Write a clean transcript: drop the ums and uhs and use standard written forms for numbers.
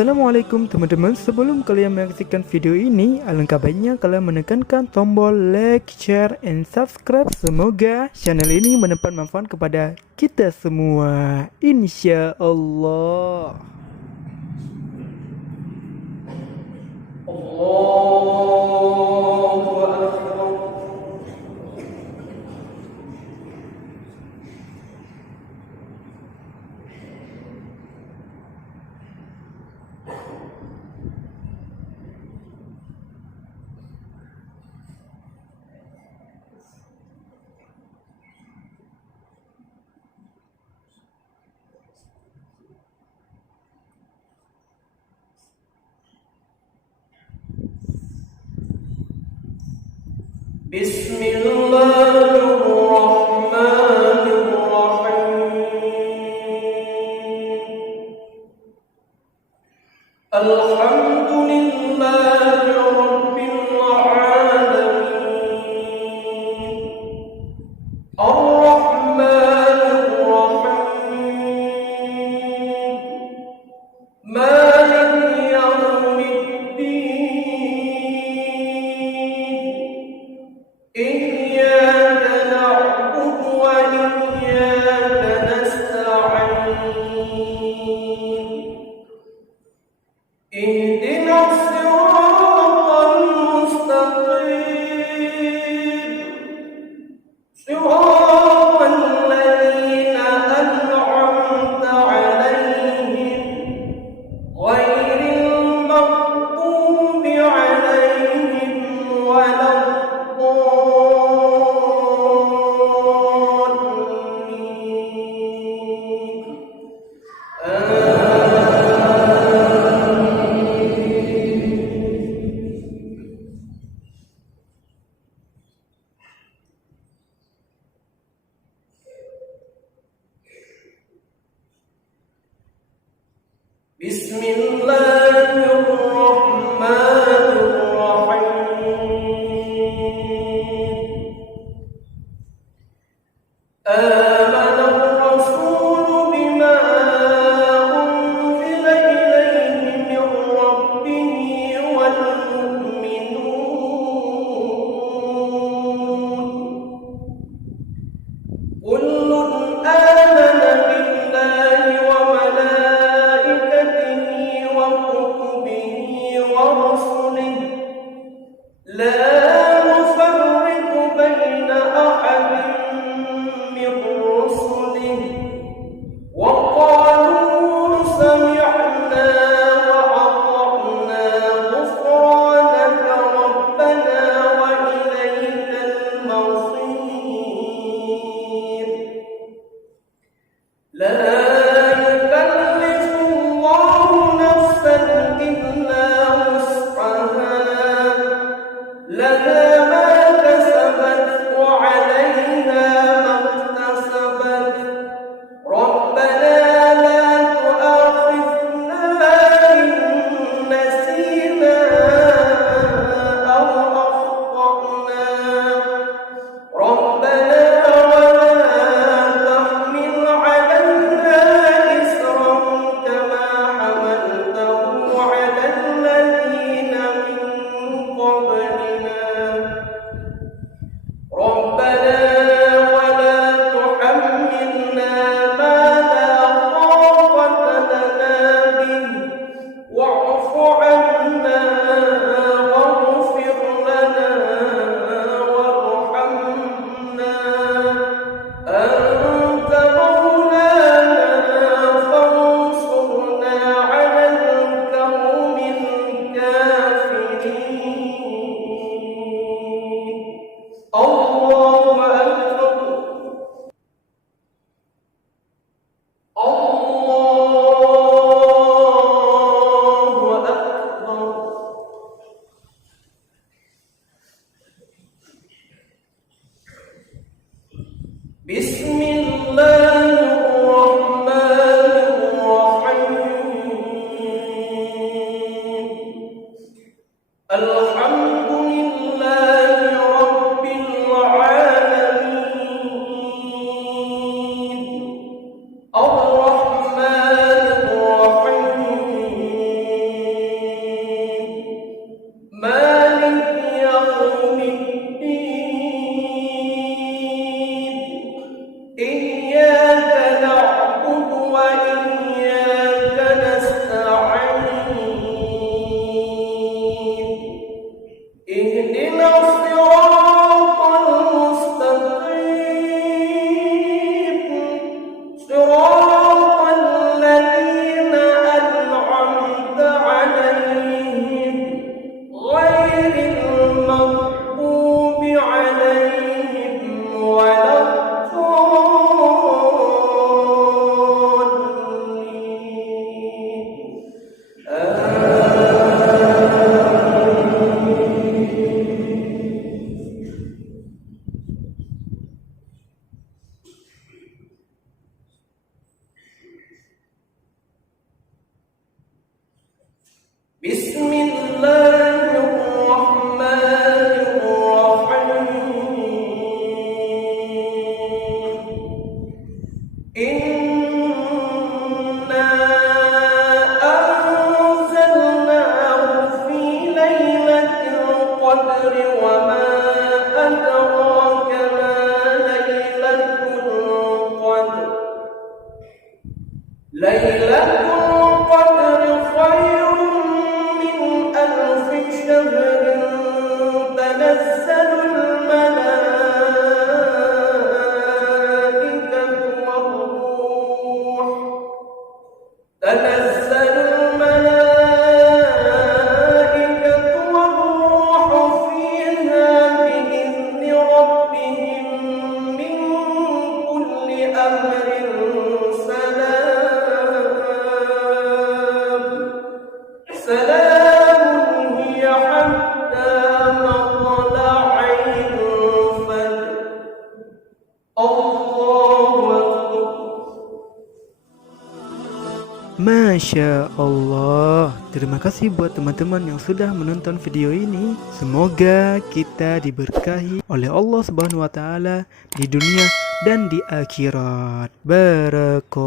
Assalamualaikum teman-teman, sebelum kalian menyaksikan video ini, alangkah baiknya kalian menekankan tombol like, share, and subscribe. Semoga channel ini mendapat manfaat kepada kita semua, insya Allah. Bismillahirrahmanirrahim. Alhamdulillahi Rabbil Alamin. Ar-Rahmanir-Rahim. Maliki Yawmiddin. Iyyaka na'budu wa iyyaka nasta'in. اهدنا الصراط المستقيم صراط الذين أنعمت عليهم غير المغضوب عليهم ولا آمن الرسول بما أنزل إليه من ربه والمؤمنون كل آمن بالله وملائكته وكتبه ورسله لا نفرق بين أحد من رسله وقالوا سمعنا وأطعنا غفرانك ربنا وإليك المصير لا يكلف الله نفسا إلا وسعها لها ما كسبت وعليها ما اكتسبت ربنا لا تؤاخذنا إن نسينا أو أخطأنا ربنا ولا تحمل علينا إصرا كما حملته على الذين من قبلنا ربنا ولا تحملنا ما لا طاقة لنا به واعف عنا واغفر لنا وارحمنا أنت مولانا فانصرنا على القوم الكافرين الله أكبر الله أكبر بسم الله الرحمن الرحيم الحمد لله رب العالمين الرحمن الرحيم إنا أنزلناه في ليلة القدر وما أدراك ما ليلة القدر ليلة القدر خير من ألف شهر تنزل الملائكة والروح فيها بإذن ربهم من كل أمر سلام هي حتى مطلع الفجر الله أكبر. Masya Allah. Terima kasih buat teman-teman yang sudah menonton video ini. Semoga kita diberkahi oleh Allah Subhanahu wa taala di dunia dan di akhirat. Barakallah.